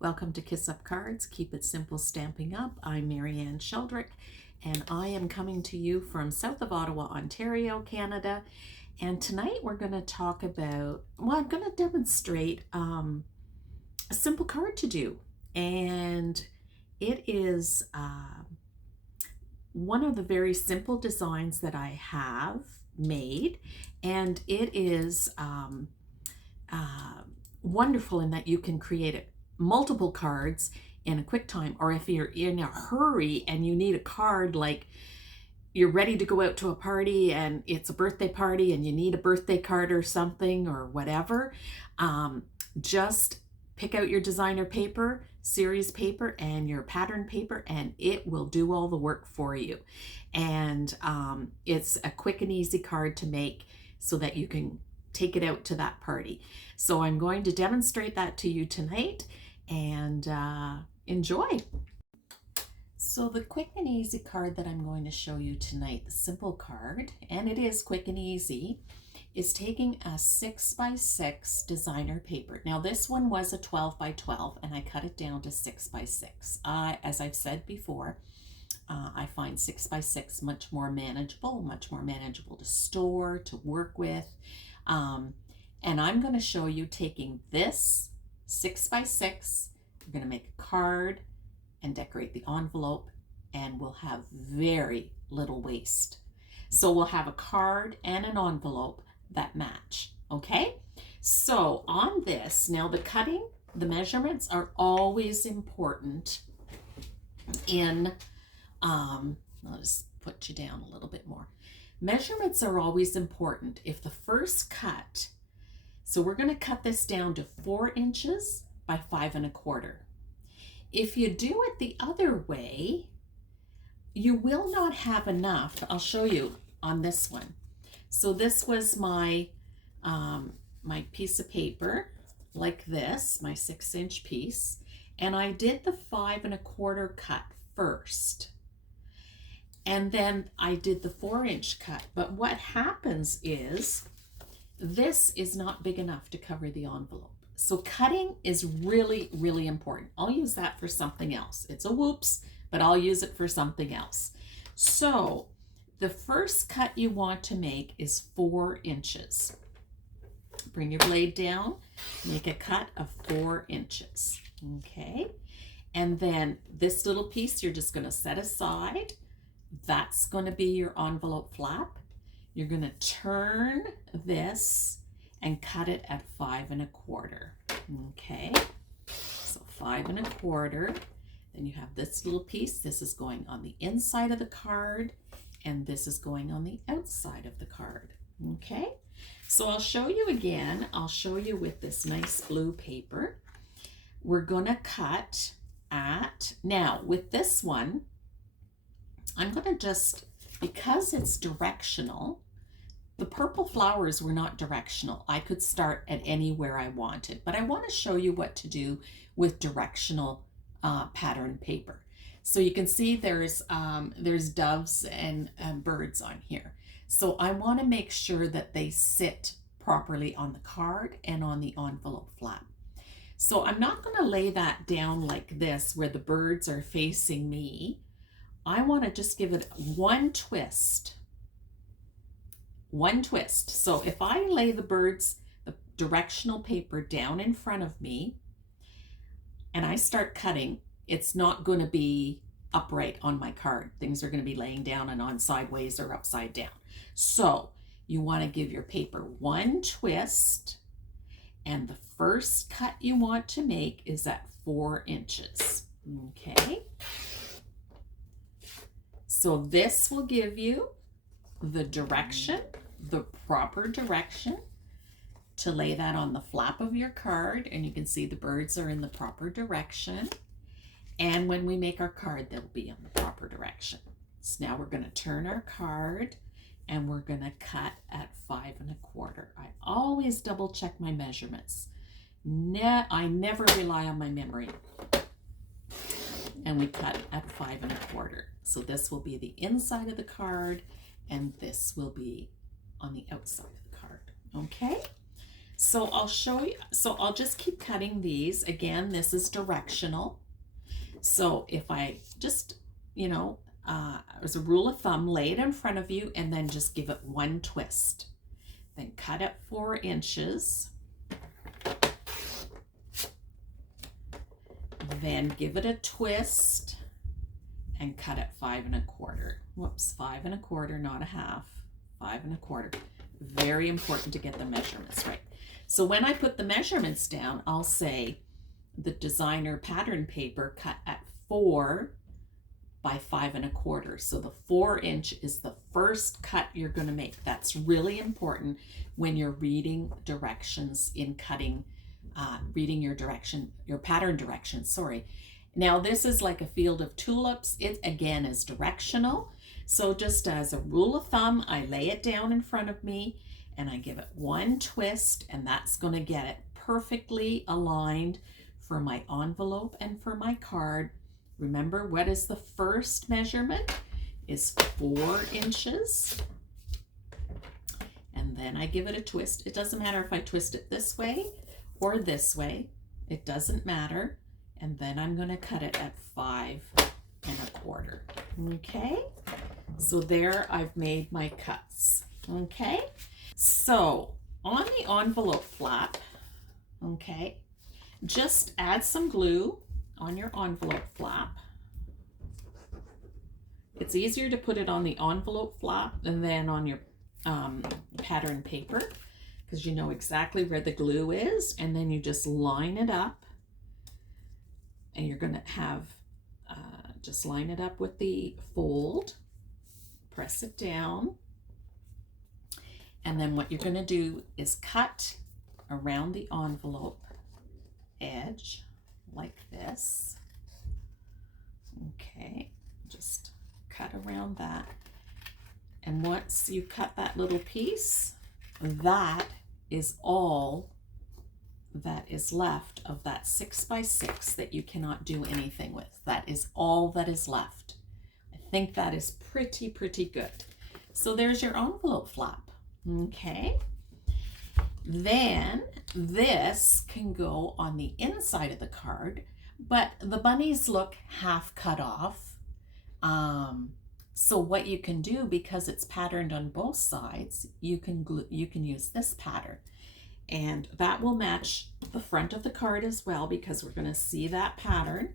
Welcome to Kiss Up Cards, Keep It Simple Stamping Up. I'm Marianne Sheldrick, and I am coming to you from south of Ottawa, Ontario, Canada. And tonight we're going to talk about, I'm going to demonstrate a simple card to do. And it is one of the very simple designs that I have made. And it is wonderful in that you can create it multiple cards in a quick time, or if you're in a hurry and you need a card, like you're ready to go out to a party and it's a birthday party and you need a birthday card or something or whatever, just pick out your designer paper, series paper, and your pattern paper, and it will do all the work for you. And it's a quick and easy card to make so that you can take it out to that party. So I'm going to demonstrate that to you tonight, and enjoy. So the quick and easy card that I'm going to show you tonight, the simple card, and it is quick and easy, is taking a 6x6 designer paper. Now this one was a 12x12 and I cut it down to 6x6. As I've said before, I find 6x6 much more manageable to store, to work with. And I'm going to show you taking this 6x6, we're going to make a card and decorate the envelope, and we'll have very little waste. So we'll have a card and an envelope that match, okay? So on this, now the cutting, the measurements are always important in, I'll just put you down a little bit more. Measurements are always important. If the first cut, so we're going to cut this down to 4 inches by 5 1/4. If you do it the other way, you will not have enough. I'll show you on this one. So this was my my piece of paper like this, my 6-inch piece, and I did the 5 1/4 cut first. And then I did the 4-inch cut. But what happens is this is not big enough to cover the envelope. So cutting is really, really important. I'll use that for something else. It's a whoops, but I'll use it for something else. So the first cut you want to make is 4 inches. Bring your blade down, make a cut of 4 inches. Okay. And then this little piece you're just going to set aside. That's going to be your envelope flap. You're going to turn this and cut it at 5 1/4. Okay, so 5 1/4. Then you have this little piece. This is going on the inside of the card, and this is going on the outside of the card. Okay, so I'll show you again. I'll show you with this nice blue paper. We're going to cut at, now with this one, I'm going to just, because it's directional, the purple flowers were not directional. I could start at anywhere I wanted, but I want to show you what to do with directional pattern paper. So you can see there's doves and birds on here. So I want to make sure that they sit properly on the card and on the envelope flap. So I'm not going to lay that down like this where the birds are facing me. I want to just give it one twist. One twist. So if I lay the directional paper down in front of me and I start cutting, it's not going to be upright on my card. Things are going to be laying down and on sideways or upside down. So you want to give your paper one twist, and the first cut you want to make is at 4 inches. Okay. So this will give you the direction, the proper direction to lay that on the flap of your card, and you can see the birds are in the proper direction. And when we make our card, they'll be in the proper direction. So now we're going to turn our card and we're going to cut at 5 1/4. I always double check my measurements. I never rely on my memory. And we cut at 5 1/4. So this will be the inside of the card, and this will be on the outside of the card. Okay, So I'll show you, so I'll just keep cutting these. Again, this is directional. So if I just, you know, as a rule of thumb, lay it in front of you and then just give it one twist. Then cut it 4 inches. Then give it a twist and cut it 5 1/4. Whoops, 5 1/4, not a half. 5 1/4. Very important to get the measurements right. So when I put the measurements down, I'll say the designer pattern paper cut at 4 by 5 1/4. So the 4-inch is the first cut you're going to make. That's really important when you're reading directions in cutting, reading your pattern directions, sorry. Now this is like a field of tulips. It again is directional. So just as a rule of thumb, I lay it down in front of me and I give it one twist, and that's going to get it perfectly aligned for my envelope and for my card. Remember, what is the first measurement? Is 4 inches. And then I give it a twist. It doesn't matter if I twist it this way or this way. It doesn't matter. And then I'm going to cut it at 5 1/4. Okay? So there I've made my cuts. Okay? So on the envelope flap, okay, just add some glue on your envelope flap. It's easier to put it on the envelope flap than on your pattern paper, because you know exactly where the glue is, and then you just line it up, and you're going to have just line it up with the fold, press it down, and then what you're going to do is cut around the envelope edge like this. Okay, just cut around that, and once you cut that little piece, that is all that is left of that 6 by 6 that you cannot do anything with. That is all that is left. I think that is pretty good. So there's your envelope flap. Okay, then this can go on the inside of the card, but the bunnies look half cut off. So what you can do, because it's patterned on both sides, you can use this pattern, and that will match the front of the card as well, because we're going to see that pattern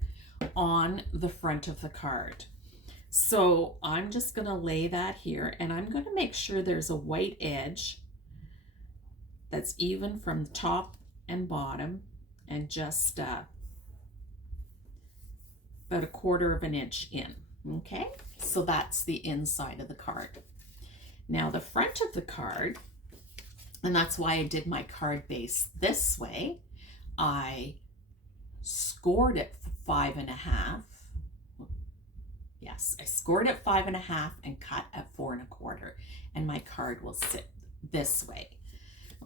on the front of the card. So I'm just going to lay that here, and I'm going to make sure there's a white edge that's even from top and bottom, and just about 1/4 inch in. Okay, so that's the inside of the card. Now the front of the card, and that's why I did my card base this way, I scored it 5 1/2. Yes, I scored at 5 1/2 and cut at 4 1/4, and my card will sit this way.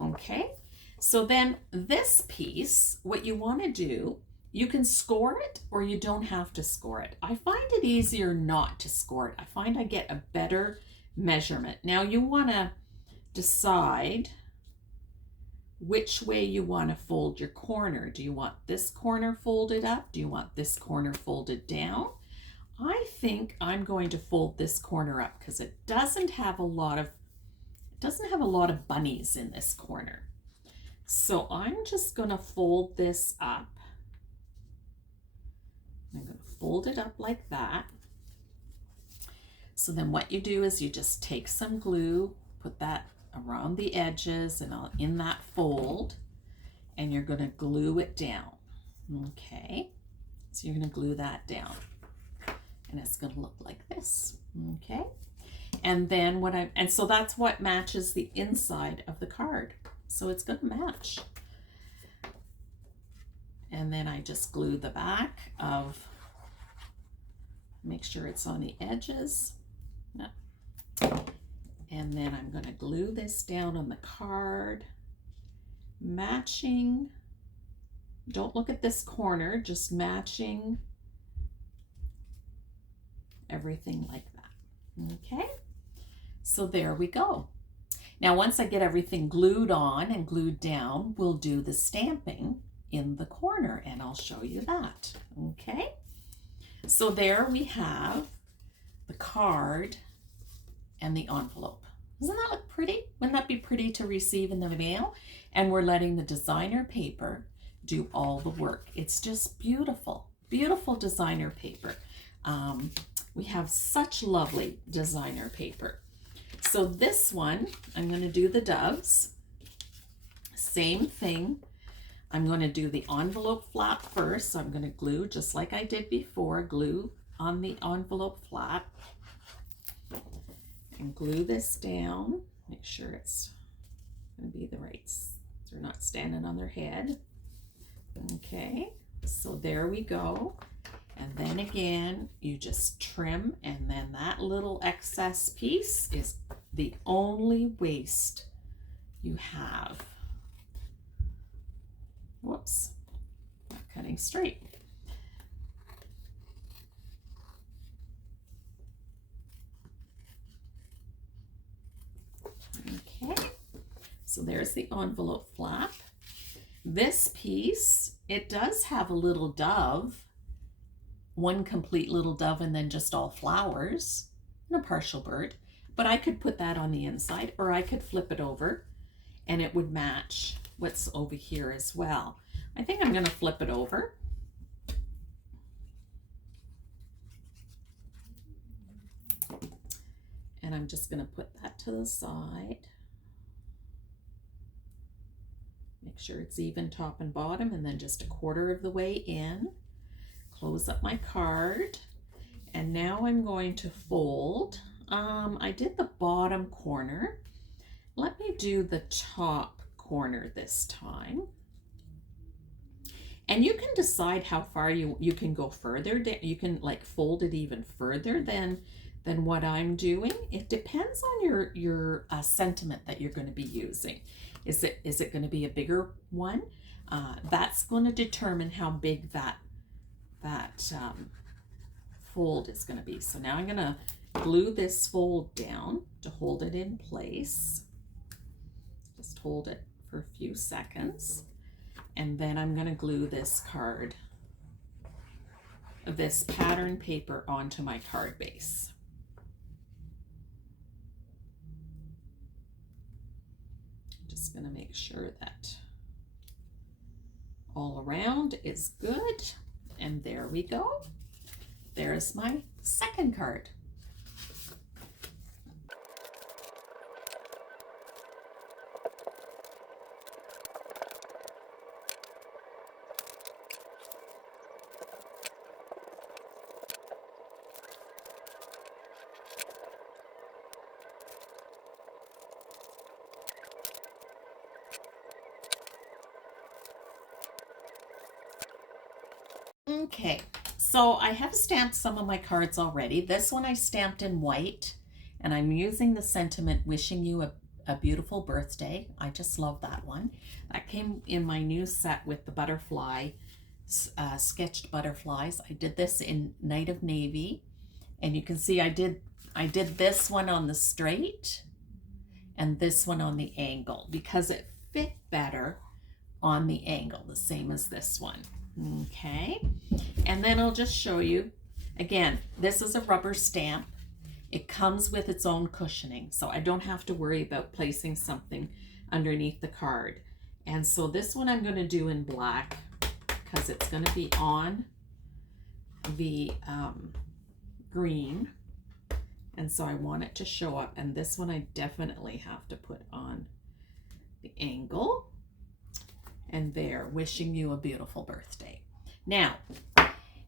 Okay, so then this piece, what you want to do, you can score it or you don't have to score it. I find it easier not to score it. I find I get a better measurement. Now you want to decide which way you want to fold your corner. Do you want this corner folded up? Do you want this corner folded down? I think I'm going to fold this corner up because it doesn't have a lot of bunnies in this corner. So I'm just going to fold this up. I'm going to fold it up like that. So then what you do is you just take some glue, put that around the edges and in that fold, and you're going to glue it down. Okay, so you're going to glue that down, and it's going to look like this. Okay, and then so that's what matches the inside of the card, so it's going to match. And then I just glue the back of, make sure it's on the edges. No. And then I'm going to glue this down on the card, matching. Don't look at this corner, just matching everything like that. Okay, so there we go. Now, once I get everything glued on and glued down, we'll do the stamping in the corner, and I'll show you that, okay? So there we have the card and the envelope. Doesn't that look pretty? Wouldn't that be pretty to receive in the mail? And we're letting the designer paper do all the work. It's just beautiful, beautiful designer paper. We have such lovely designer paper. So this one, I'm going to do the doves. Same thing. I'm going to do the envelope flap first. So I'm going to glue just like I did before, glue on the envelope flap. And glue this down. Make sure it's going to be the right, so they're not standing on their head. Okay, so there we go. And then again, you just trim, and then that little excess piece is the only waste you have. Whoops, not cutting straight. Okay, so there's the envelope flap. This piece, it does have a little dove, one complete little dove and then just all flowers and a partial bird. But I could put that on the inside, or I could flip it over and it would match what's over here as well. I think I'm going to flip it over. And I'm just going to put that to the side. Make sure it's even top and bottom, and then just a quarter of the way in. Close up my card. And now I'm going to fold. I did the bottom corner. Let me do the top corner this time. And you can decide how far you can go further. You can like fold it even further than what I'm doing. It depends on your sentiment that you're going to be using. Is it going to be a bigger one? That's going to determine how big that fold is going to be. So now I'm going to glue this fold down to hold it in place. Just hold it for a few seconds. And then I'm going to glue this card, this pattern paper onto my card base. Just going to make sure that all around is good. And there we go. There's my second card. Okay, so I have stamped some of my cards already. This one I stamped in white, and I'm using the sentiment wishing you a beautiful birthday. I just love that one. That came in my new set with the butterfly, sketched butterflies. I did this in Night of Navy, and you can see I did this one on the straight and this one on the angle because it fit better on the angle, the same as this one. Okay, and then I'll just show you again. This is a rubber stamp. It comes with its own cushioning, so I don't have to worry about placing something underneath the card. And so this one I'm going to do in black because it's going to be on the green, and so I want it to show up. And this one I definitely have to put on the angle. And there, wishing you a beautiful birthday. Now,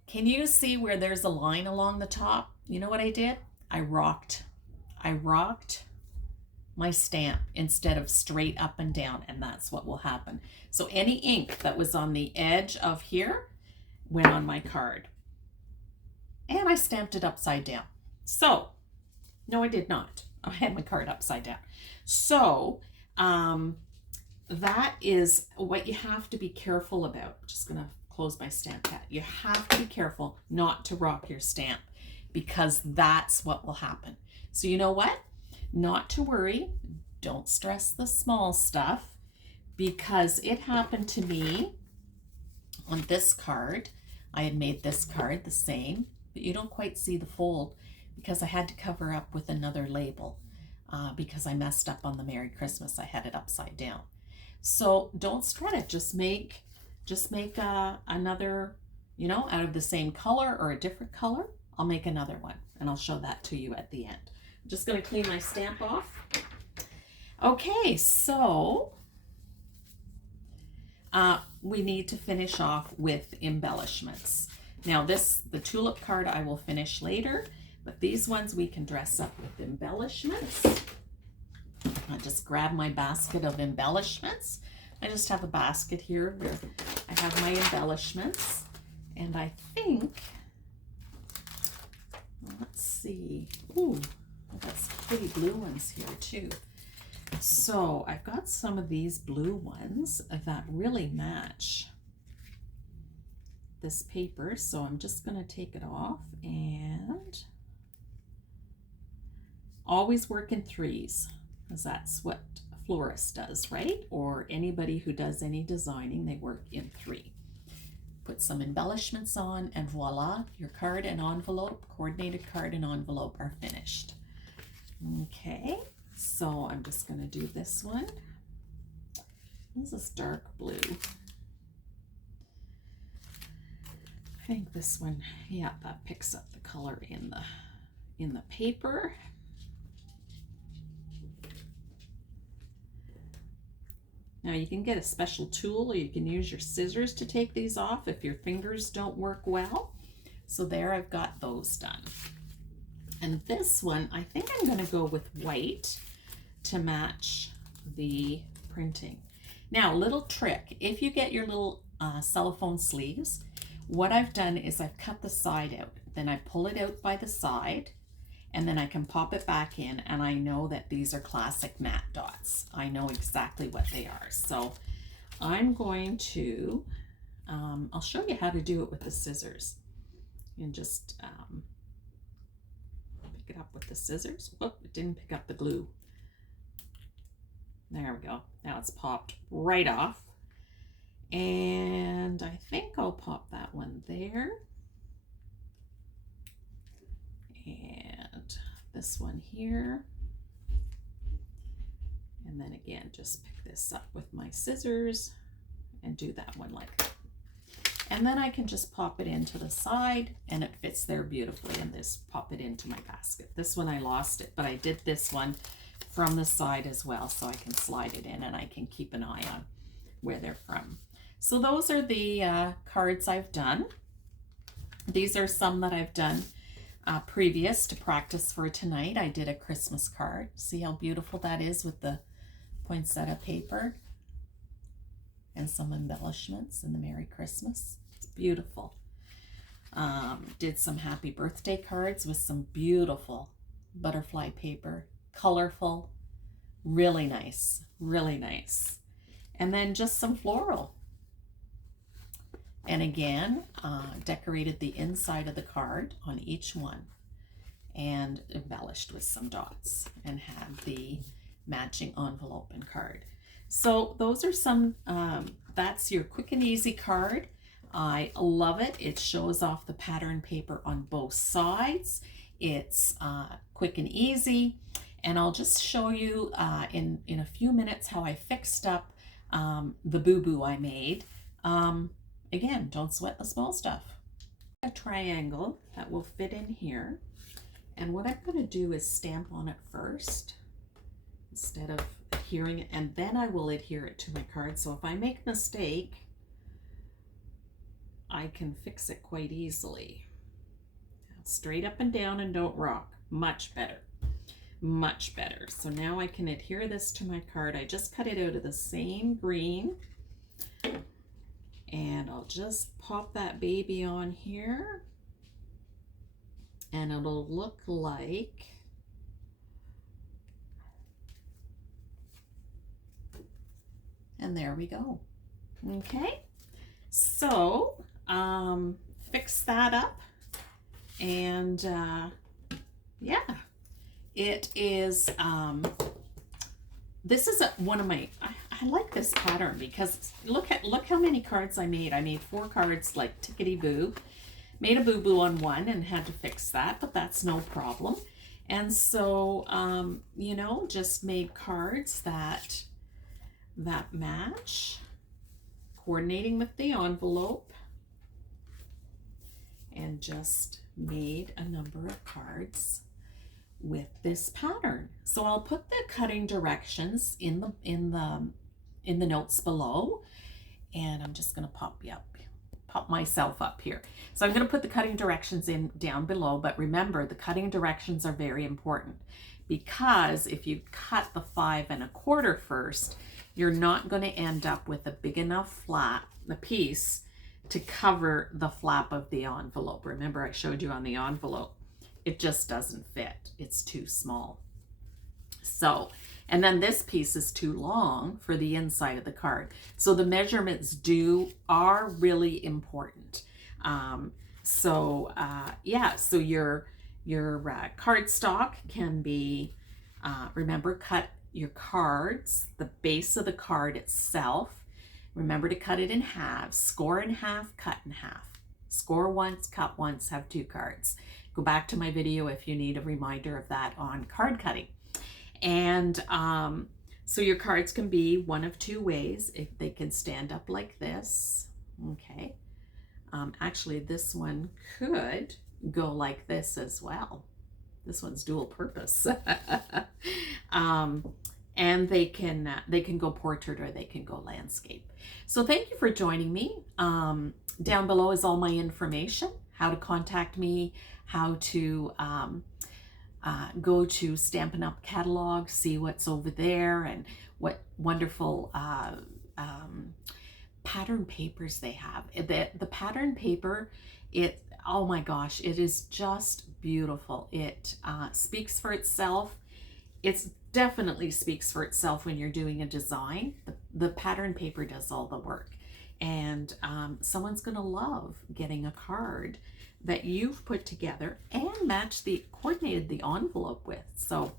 can you see where there's a line along the top? You know what I did? I rocked my stamp instead of straight up and down, and that's what will happen. So any ink that was on the edge of here went on my card. And I stamped it upside down. So, no, I did not. I had my card upside down. So, that is what you have to be careful about. I'm just going to close my stamp pad. You have to be careful not to rock your stamp because that's what will happen. So you know what? Not to worry. don't stress the small stuff, because it happened to me on this card. I had made this card the same, but you don't quite see the fold because I had to cover up with another label because I messed up on the Merry Christmas. I had it upside down. So don't sweat it. Just make another, you know, out of the same color or a different color. I'll make another one and I'll show that to you at the end. I'm just going to clean my stamp off. Okay, so we need to finish off with embellishments. Now the tulip card I will finish later, but these ones we can dress up with embellishments. I'll just grab my basket of embellishments. I just have a basket here where I have my embellishments, and I think, let's see, ooh, I've got some pretty blue ones here too. So I've got some of these blue ones that really match this paper, so I'm just going to take it off, and always work in threes, because that's what a florist does, right? Or anybody who does any designing, they work in three. Put some embellishments on, and voila, your card and envelope, coordinated card and envelope are finished. Okay, so I'm just going to do this one. This is dark blue. I think this one, yeah, that picks up the color in the paper. Now you can get a special tool, or you can use your scissors to take these off if your fingers don't work well. So there, I've got those done. And this one, I think I'm going to go with white to match the printing. Now, little trick, if you get your little cellophane sleeves, what I've done is I've cut the side out. Then I pull it out by the side, and then I can pop it back in, and I know that these are classic matte dots. I know exactly what they are. So I'm going to, I'll show you how to do it with the scissors. And just pick it up with the scissors. Whoop, it didn't pick up the glue. There we go. Now it's popped right off. And I think I'll pop that one there. And this one here. And then again, just pick this up with my scissors and do that one like that. And then I can just pop it into the side, and it fits there beautifully, and just pop it into my basket. This one I lost it, but I did this one from the side as well, so I can slide it in and I can keep an eye on where they're from. So those are the cards I've done. These are some that I've done previous to practice for tonight. I did a Christmas card. See how beautiful that is with the poinsettia paper and some embellishments in the Merry Christmas. It's beautiful. Did some happy birthday cards with some beautiful butterfly paper, colorful, really nice, really nice. And then just some floral. And again, decorated the inside of the card on each one and embellished with some dots and had the matching envelope and card. So those are some, that's your quick and easy card. I love it. It shows off the pattern paper on both sides. It's quick and easy. And I'll just show you in a few minutes how I fixed up the boo-boo I made. Again, don't sweat the small stuff. A triangle that will fit in here. And what I'm going to do is stamp on it first instead of adhering it, and then I will adhere it to my card. So if I make a mistake, I can fix it quite easily. Straight up and down and don't rock. Much better. Much better. So now I can adhere this to my card. I just cut it out of the same green. And I'll just pop that baby on here. And it'll look like and there we go. Okay, so fix that up, and yeah, it is this is one of my, I like this pattern because look how many cards I made. I made 4 cards like tickety boo. Made a boo-boo on one and had to fix that, but that's no problem. And so, you know, just made cards that match, coordinating with the envelope, and just made a number of cards with this pattern. So I'll put the cutting directions in the notes below, and I'm just going to pop myself up here. So I'm going to put the cutting directions in down below, but remember the cutting directions are very important, because if you cut the 5 1/4 first, you're not going to end up with a big enough flap, the piece, to cover the flap of the envelope. Remember I showed you on the envelope, it just doesn't fit. It's too small. So, and then this piece is too long for the inside of the card. So the measurements are really important. Yeah, so your cardstock can be, remember, cut your cards, the base of the card itself. Remember to cut it in half, score in half, cut in half. Score once, cut once, have 2 cards. Go back to my video if you need a reminder of that on card cutting. And so your cards can be one of 2 ways. If they can stand up like this, okay. Actually, this one could go like this as well. This one's dual purpose. And they can go portrait or they can go landscape. So thank you for joining me. Down below is all my information, how to contact me, how to go to Stampin' Up! Catalog, see what's over there, and what wonderful pattern papers they have. The pattern paper, oh my gosh, it is just beautiful. It speaks for itself. It definitely speaks for itself when you're doing a design. The pattern paper does all the work. And someone's going to love getting a card that you've put together and coordinated the envelope with. So,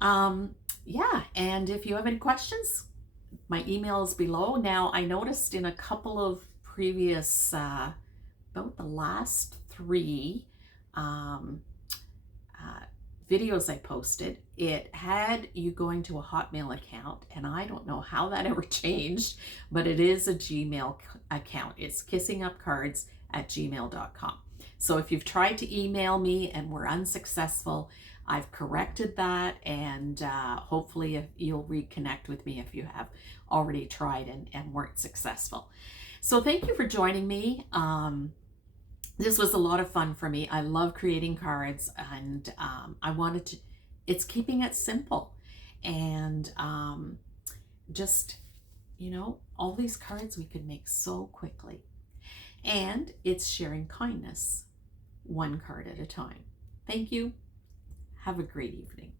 yeah, and if you have any questions, my email is below. Now, I noticed in a couple of previous, about the last 3 videos I posted, it had you going to a Hotmail account, and I don't know how that ever changed, but it is a Gmail account. It's kissingupcards@gmail.com. So if you've tried to email me and were unsuccessful, I've corrected that, and hopefully you'll reconnect with me if you have already tried and weren't successful. So thank you for joining me. This was a lot of fun for me. I love creating cards, and it's keeping it simple. And just, you know, all these cards we could make so quickly. And it's sharing kindness, one card at a time. Thank you. Have a great evening.